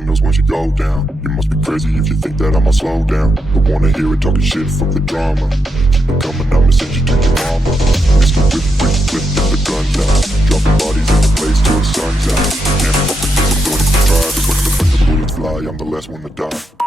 hearing those once you go down. You must be crazy if you think that I'ma slow down. But wanna hear it talking shit, fuck the drama. Keep it coming, I'ma send you to your mama. Mr. Whip, whip, whip, get the gun down. Dropping bodies in the place till the sun's out. Can't fuck with this, I'm going to try. Just when the bullets fly, I'm the last one to die.